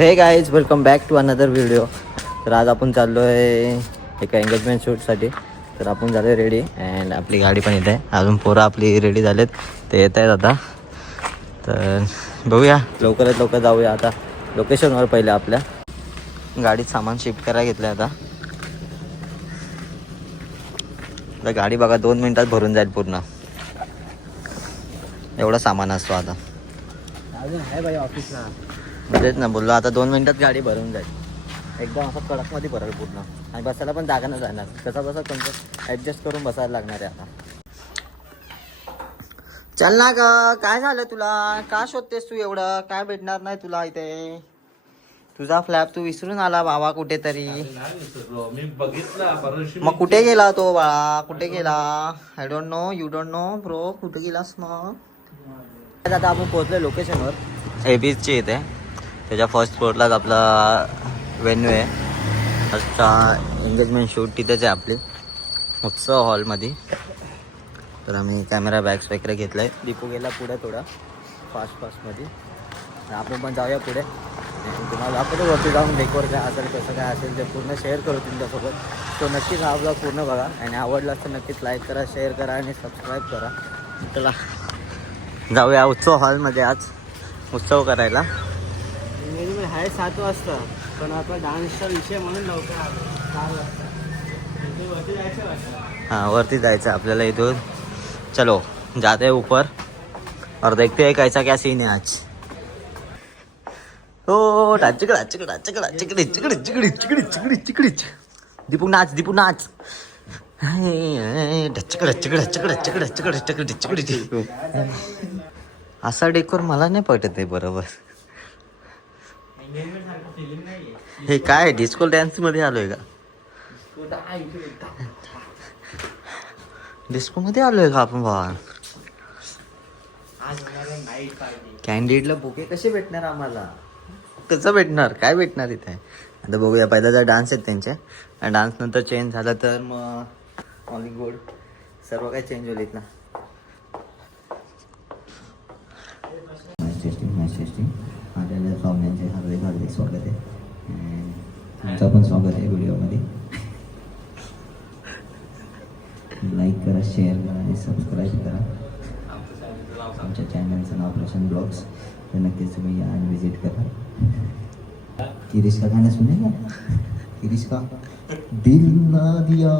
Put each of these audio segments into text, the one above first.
हे guys welcome back to another video. तर आज आपण चाललो आहे एका एंगेजमेंट शूटसाठी. तर आपण झालो रेडी अँड आपली गाडी पण येते. अजून पोरं आपली रेडी झालेत, ते येत आहेत आता. तर बघूया, लवकरात लवकर जाऊया आता लोकेशनवर. पहिले आपल्या गाडीत सामान शिफ्ट करायला घेतलं आता. तर गाडी बघा 2 मिनिटात भरून जाईल पूर्ण. एवढा सामान असतो आता. अजून आहे बाई ऑफिसला. तेच ना बोललो, आता 2 मिनिटात गाडी भरून जाईल. एकदम असं कडकमध्ये भरेल पूर्ण. आणि बसायला पण जागा नाही जाणार. कसा कोणतं ॲडजस्ट करून बसायला लागणार आहे आता. चल ना ग, काय झालं तुला? का शोधतेस तू एवढं? काय भेटणार नाही तुला इथे? तुझा फ्लॅप तू विसरून आला बाबा कुठेतरी. मी बघितला. मग कुठे गेला तो बाळा? कुठे गेला? I don't know, you don't know bro. कुठे गेलास मग? आता आपण पोहोचलो लोकेशनवर. एबीची इथे त्याच्या फर्स्ट फ्लोअरलाच आपला वेन्यू आहे. आजचा एंगेजमेंट शूट तिथेच आहे आपली, उत्सव हॉलमध्ये. तर आम्ही कॅमेरा बॅग्स वगैरे घेतलं आहे. दीपू गेला पुढे थोडा फास्टमध्ये. आपण पण जाऊया पुढे. तुम्हाला आपण वरती जाऊन डेकोर काय असेल, कसं काय असेल ते पूर्ण शेअर करू तुमच्यासोबत. तो नक्कीच हा ब्लॉग पूर्ण बघा. आणि आवडला तर नक्कीच लाईक करा, शेअर करा आणि सबस्क्राईब करा. चला जाऊया उत्सव हॉलमध्ये आज उत्सव करायला. एंगेजमेंट आहे 7 वाजता, पण आपला डान्सचा विषय म्हणून लवकर आलो. 4 वाजता वरती जायचं वाटतं. हाँ वरती जायचं आपल्याला इथून. चलो जाते हैं ऊपर और देखते हैं कैसा क्या सीन है आज. हो चिकड़ा चिकड़ा चिकड़ा चिकड़ी चिकड़ी चिकड़ी चिकड़ी चिकड़ी चिकड़ी. दीपू नाच, दीपू नाच. चिकड़ा चिकड़ा चिकड़ा चिकड़ा चिकड़ा चिकड़ी चिकड़ी. असा डेकोर मला नाही पटत आहे बरोबर. हे काय डिस्को डान्स मध्ये आलोय का? डिस्को मध्ये आलोय का आपण? भावा कॅन्डिडेटला बुके कसे भेटणार आम्हाला? कसं भेटणार? काय भेटणार इथे? आता बघूया. पहिला जर डान्स आहेत त्यांचे, डान्स नंतर चेंज झाला तर मग ऑल गुड. सर्व काही चेंज होईल इथला. आपल्याला पाहुण्यांचे हार्दिक स्वागत आहे. तुमचं पण स्वागत आहे व्हिडिओमध्ये. लाईक करा, शेअर करा आणि सबस्क्राईब करा. आमच्या चॅनलचं नाव प्रशांत ब्लॉग्स. तर नक्कीच तुम्ही या आणि विजिट करा. किरीश का गाणं सुनेगा? किरीश का दिल ना दिया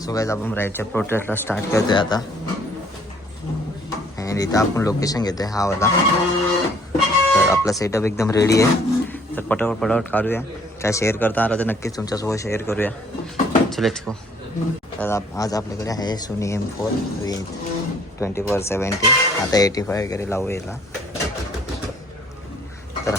सो गाइस आपण राईडच्या प्रोटेस्टला स्टार्ट करतोय आता. आणि इथं आपण लोकेशन घेतोय हा वाला. तर आपला सेटअप एकदम रेडी आहे. तर पटापट काढूया. काय शेअर करता आला तर नक्कीच तुमच्यासोबत शेअर करूया. चलो गो. तर आज आपल्याकडे आहे सोनी M4 विथ 24/70. आता 85 वगैरे लावू याला. तर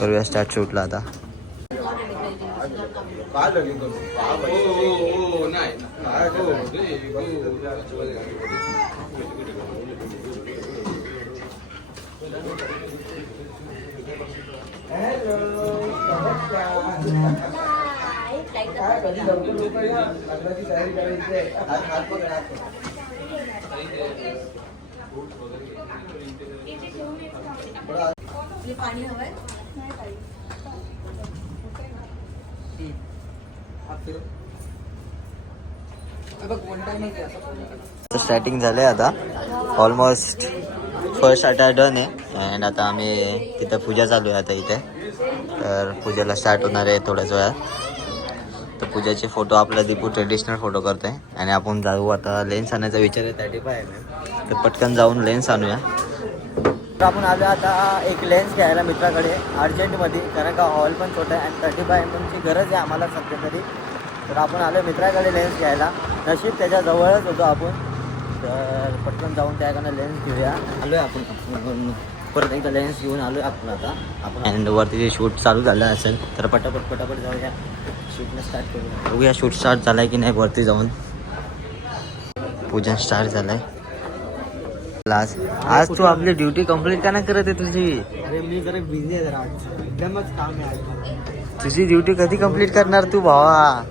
करूया स्टार्ट शूटला आता. पाणी हवंय. स्टार्टिंग झालंय आता. ऑलमोस्ट फर्स्ट अटॅक डन आहे. अँड आता आम्ही तिथं पूजा चालू आहे आता इथे. तर पूजेला स्टार्ट होणार आहे थोड्याच वेळात. तर पूजेचे फोटो आपला दीपू ट्रेडिशनल फोटो करतोय. आणि आपण जाऊ आता. लेन्स आणायचा विचार आहे 35 mm. तर पटकन जाऊन लेन्स आणूया. तर आपण आलो आता एक लेन्स घ्यायला मित्राकडे अर्जंटमध्ये, कारण का हॉल पण छोटा आहे आणि 35 mm ची गरज आहे आम्हाला सध्या तरी. तर आपण आलो मित्राकडे लेन्स घ्यायला. नशीब त्याच्या जवळच होतो आपण. तर पटकन जाऊन त्याकडनं लेन्स घेऊया. आलो आहे आपण परत एकदा लेन्स घेऊन आलो आहे आपण आता. आपण अँड वरती जे शूट चालू झालं असेल तर पटापट जाऊया. शूटला स्टार्ट करूया. बघूया शूट स्टार्ट झाला आहे की नाही. वरती जाऊन पूजन स्टार्ट झालं आहे. आज तू आपली ड्युटी कंप्लीट का नाही करत आहे तुझी? अरे मी जरा बिझी आहे, जरा एकदमच काम आहे. तुझी ड्युटी कधी कंप्लीट करणार तू भावा?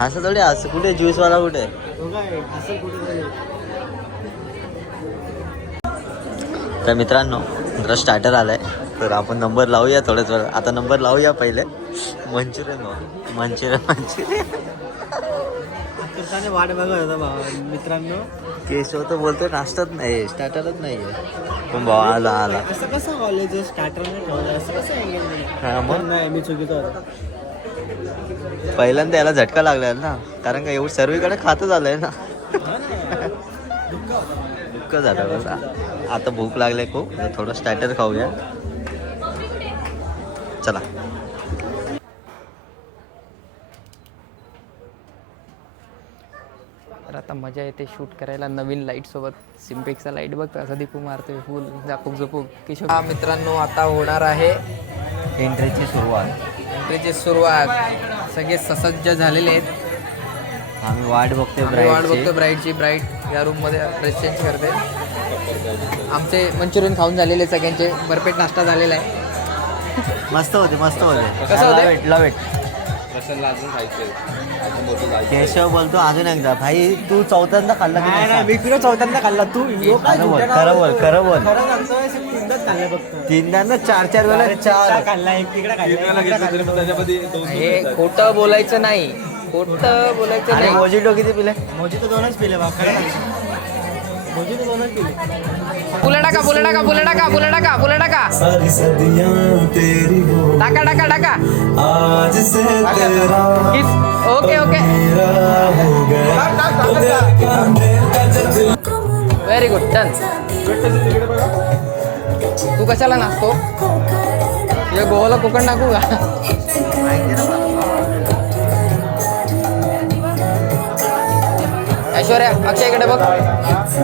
असं थोडी असं कुठे ज्यूसवाला कुठे तो काय असं कुठे तर मित्रांनो जरा स्टार्टर आलाय तर आपण नंबर लावूया थोड्याच वेळ आता नंबर लावूया पहिले मंचुरियन करताना वाट बघत होता भावा मित्रांनो. केशव तर बोलतो नाश्ताच नाही स्टार्टरच नाही आहे पण भावा आला असं कसं कॉलेज स्टार्टर नाही ठेवलं असं कसं एंगेजमेंट हा मग नाही मी चुकीचं होतं. पहिल्यांदा याला झटका लागलाय ना कारण का एवढं सर्वीकडे खातं झालंय ना दुःख झालं बघा. आता भूक लागले खूप थोडं स्टार्टर खाऊया चला. तर आता मजा येते शूट करायला नवीन लाईट सोबत. सिम्पेक्सचा लाईट बघ कसा दीपू मारतोय फुल झापूक झोपूक. केशव हा मित्रांनो आता होणार आहे एंट्रीची सुरुवात. एंट्रीची सुरुवात. सगळे ससज्ज झालेले आहेत. आम्ही वाट बघतोय वाट बघतो ब्राईडची. ब्राईड या रूममध्ये ड्रेस चेंज करते. आमचे मंचुरियन खाऊन झालेले सगळ्यांचे. भरपेट नाश्ता झालेला आहे. मस्त होते कसं होते? लव इट. रसनला अजून खायचंय अजून मोठं जायचं. केशव बोलतो अजून एकदा भाई तू चौथ्यांदा खाल्ला की नाही? मी तुला चौथ्यांदा खाल्ला तू खरं बोल. तीनदाच खाल्लं फक्त. तीनदा 4 वेळा चार खाल्ला एक तिकडे वेळा घेतलं तरी पण त्याच्यामध्ये दोन हे खोटं बोलायचं नाही. खोटं बोलायचं आणि नाही. मोजिटो किती पिले? मोजी तर 2च पिले बा खरं मोजी तर 2च पिले. फुलं टाका फुलं टाका फुलं टाका फुलं टाका फुलं टाका टाका टाका टाका. Okay okay very good done. तू कशाला नाचतो? तुझ्या गोवाला कोकण टाकू का? ऐश्वर्या अक्षयकडे बघ.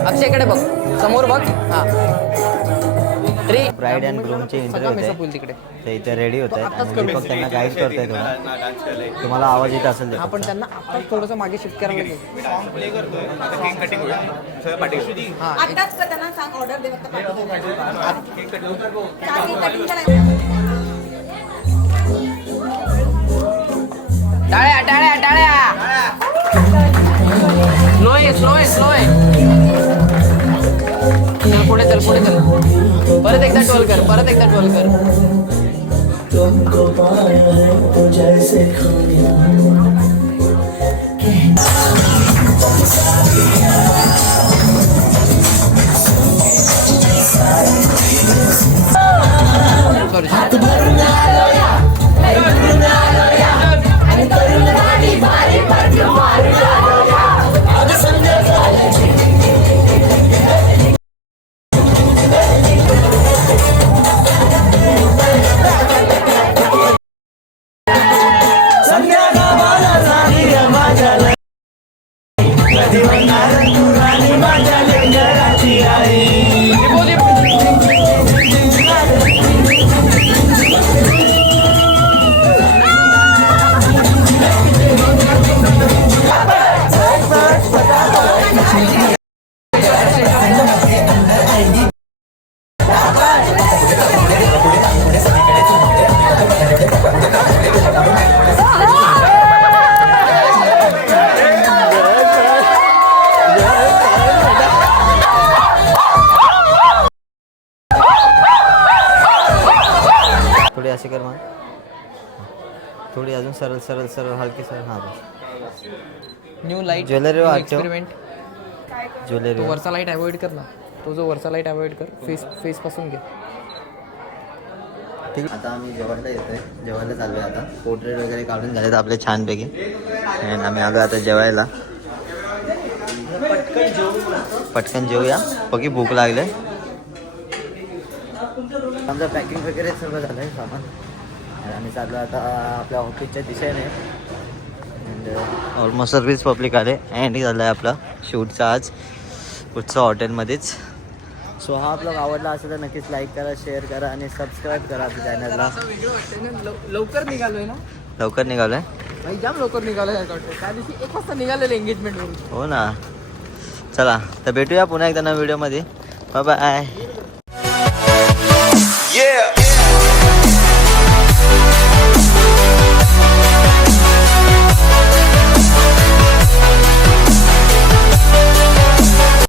अक्षयकडे बघ समोर बघ. हा ब्राईड अँड ग्रूमचे एंट्री होते तिकडे ते इथे रेडी होत आहेत आणि दीपक त्यांना गाईड करताय थोडा. तुम्हाला आवाज येत असेल आपण त्यांना आता थोडंसं मागे शिफ्ट करायला लागेल. हा आताच का त्यांना सांग ऑर्डर दे फक्त पाठवतो. टाळ्या टाळ्या टाळ्या. स्लो आहे स्लो आहे स्लो आहे. चल पुढे चल पुढे चल. परत एकदा टोल कर परत एकदा टोल कर. थोडी अशी कर मग थोडी अजून सरळ सरळ सरळ हलकी सरळ. हा न्यू लाईट ज्वेलरी वाटतो. एक्सपेरिमेंट. ज्वेलरी तो वरचा लाईट अवॉइड कर ना. तो जो वरचा लाईट अवॉइड कर. फेस पासून घे. ठीक. आता आम्ही जेवायला येतोय. जेवायला चाललोय आता. पोर्ट्रेट वगैरे काढून झालेत आपले छानपैकी आणि आम्ही आलो आता जेवायला. पटकन जेवूया बघी भूक लागले. आमचं पॅकिंग वगैरे सगळं झालं आहे सामान आणि चाललो आता आपल्या ऑफिसच्या दिशेने. अँड ऑलमोस्ट सर्विस पब्लिक आले अँड झालं आहे आपला शूटचा आज पुढचं हॉटेलमध्येच. सो हा ब्लॉग आवडला असेल तर नक्कीच लाईक करा शेअर करा आणि सबस्क्राईब करा आपल्या चॅनलला. लवकर निघालोय ना. लवकर निघालोय भाई जाम लवकर निघालोय. त्या दिवशी 1 वाजता निघालेलं एंगेजमेंट वरून. हो ना. चला तर भेटूया पुन्हा एकदा नव्या व्हिडिओमध्ये. Bye bye. Yeah.